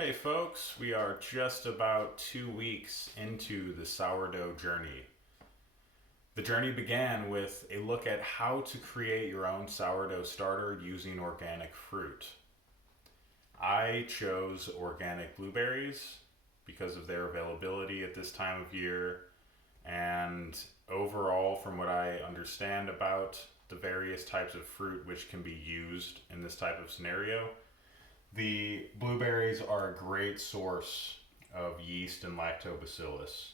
Hey folks, we are just about 2 weeks into the sourdough journey. The journey began with a look at how to create your own sourdough starter using organic fruit. I chose organic blueberries because of their availability at this time of year, and overall, from what I understand about the various types of fruit which can be used in this type of scenario, the blueberries are a great source of yeast and lactobacillus.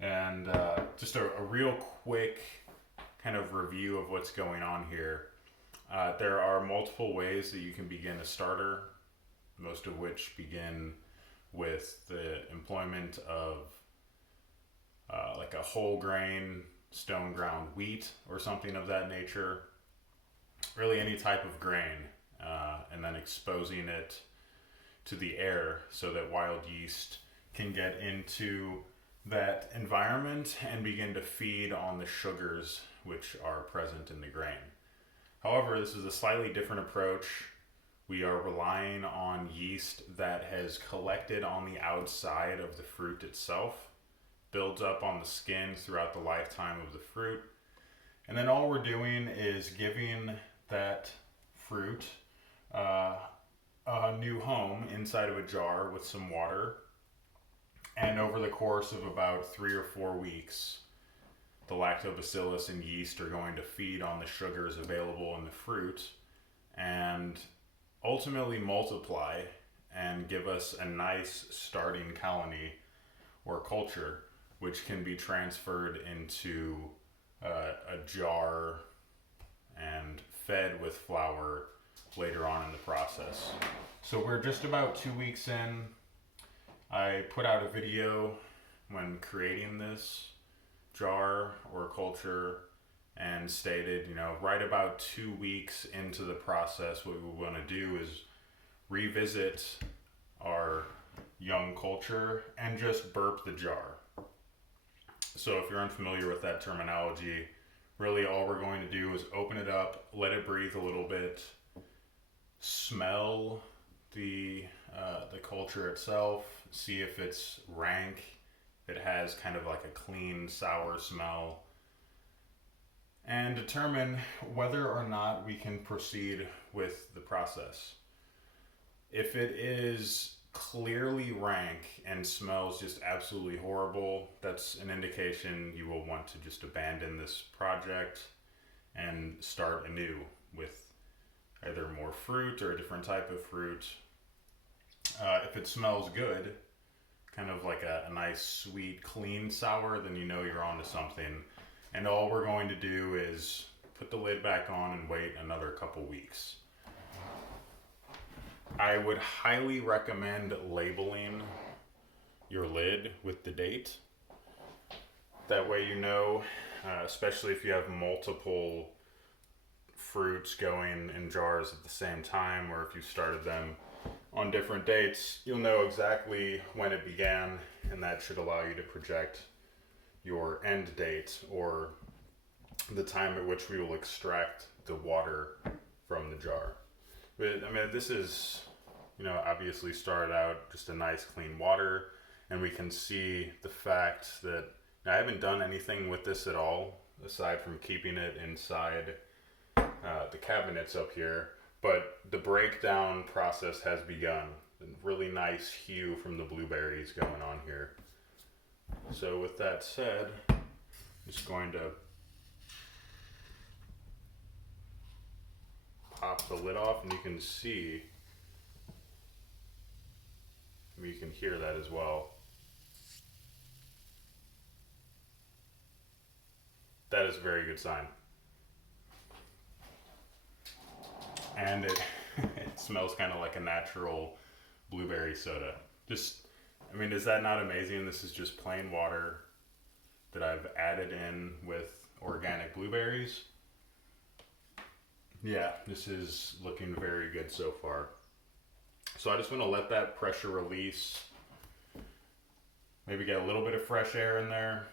And just a real quick kind of review of what's going on here. There are multiple ways that you can begin a starter, most of which begin with the employment of like a whole grain stone ground wheat or something of that nature. Really, any type of grain, and then exposing it to the air so that wild yeast can get into that environment and begin to feed on the sugars which are present in the grain. However, this is a slightly different approach. We are relying on yeast that has collected on the outside of the fruit itself, builds up on the skin throughout the lifetime of the fruit, and then all we're doing is giving that fruit a new home inside of a jar with some water. And over the course of about 3 or 4 weeks, the lactobacillus and yeast are going to feed on the sugars available in the fruit and ultimately multiply and give us a nice starting colony or culture, which can be transferred into a jar and fed with flour later on in the process. So we're just about 2 weeks in. I put out a video when creating this jar or culture and stated, right about 2 weeks into the process, what we want to do is revisit our young culture and just burp the jar. So if you're unfamiliar with that terminology, really all we're going to do is open it up, let it breathe a little bit, smell the culture itself, see if it's rank, if it has kind of like a clean, sour smell, and determine whether or not we can proceed with the process. If it is clearly rank and smells just absolutely horrible, that's an indication you will want to just abandon this project and start anew with either more fruit or a different type of fruit. If it smells good, kind of like a nice, sweet, clean sour, then you know you're onto something. And all we're going to do is put the lid back on and wait another couple weeks. I would highly recommend labeling your lid with the date. That way you know, especially if you have multiple fruits going in jars at the same time, or if you started them on different dates, you'll know exactly when it began, and that should allow you to project your end date or the time at which we will extract the water from the jar. But this is, obviously started out just a nice clean water, and we can see the fact that I haven't done anything with this at all aside from keeping it inside the cabinets up here, but the breakdown process has begun. A really nice hue from the blueberries going on here. So with that said, I'm just going to pop the lid off, and you can see, you can hear that as well. That is a very good sign. And it smells kind of like a natural blueberry soda. Is that not amazing? This is just plain water that I've added in with organic blueberries. Yeah, this is looking very good so far. So I just want to let that pressure release. Maybe get a little bit of fresh air in there.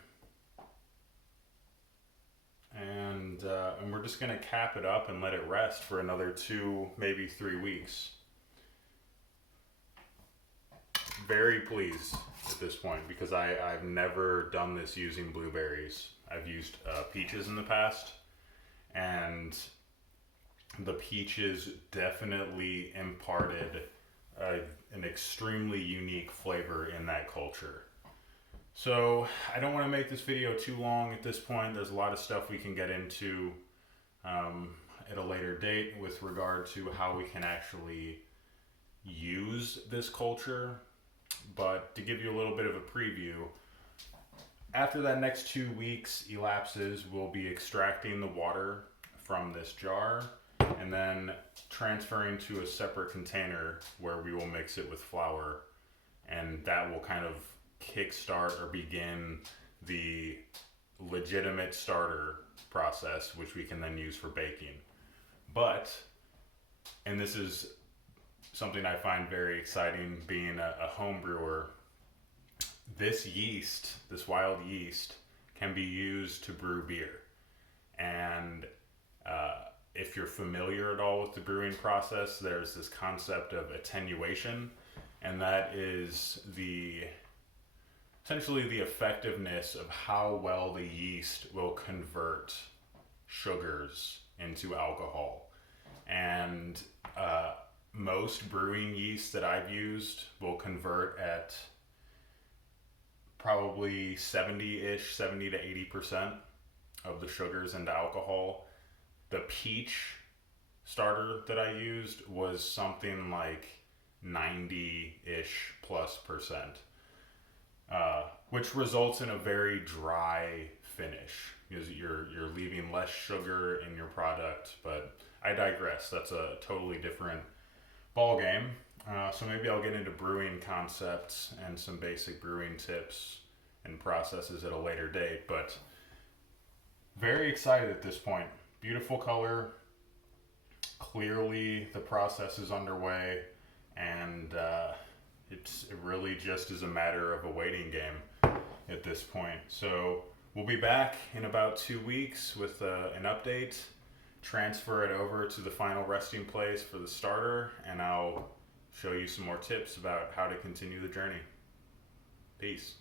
And we're just going to cap it up and let it rest for another 2, maybe 3 weeks. very pleased at this point because I've never done this using blueberries. I've used peaches in the past, and the peaches definitely imparted an extremely unique flavor in that culture. So I don't want to make this video too long at this point. There's a lot of stuff we can get into at a later date with regard to how we can actually use this culture. But to give you a little bit of a preview, after that next 2 weeks elapses, we'll be extracting the water from this jar and then transferring to a separate container where we will mix it with flour, and that will kind of kickstart or begin the legitimate starter process, which we can then use for baking. But, and this is something I find very exciting being a home brewer, this yeast, this wild yeast, can be used to brew beer. And if you're familiar at all with the brewing process, there's this concept of attenuation, and that is essentially the effectiveness of how well the yeast will convert sugars into alcohol. And most brewing yeast that I've used will convert at probably 70 to 80% of the sugars into alcohol. The peach starter that I used was something like 90-ish plus percent, which results in a very dry finish because you're leaving less sugar in your product. But I digress. That's a totally different ball game. So maybe I'll get into brewing concepts and some basic brewing tips and processes at a later date. But very excited at this point. Beautiful color. Clearly the process is underway, and it really just is a matter of a waiting game at this point. So we'll be back in about 2 weeks with an update, transfer it over to the final resting place for the starter, and I'll show you some more tips about how to continue the journey. Peace.